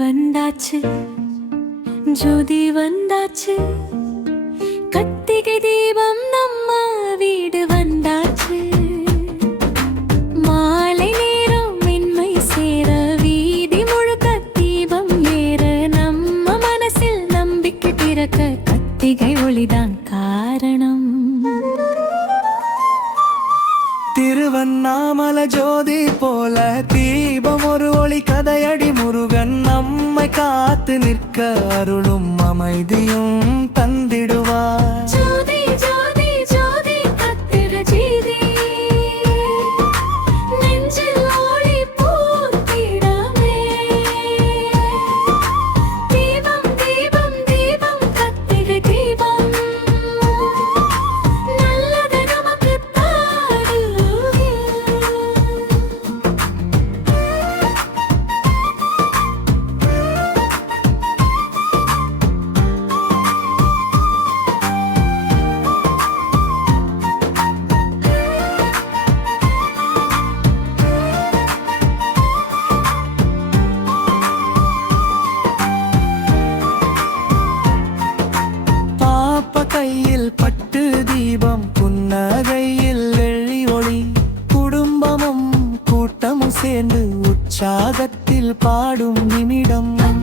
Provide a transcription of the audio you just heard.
வந்தாச்சு ஜோதி வந்தாச்சு. கத்திகை ஒளிதான் காரணம். திருவண்ணாமல ஜோதி போல தீபம் ஒரு ஒளி கதையடி முருகன் நம்மை காத்து நிற்க அருளும் அமைதியும் தந்த இதயத்தில் பாடும் நிமிடம்.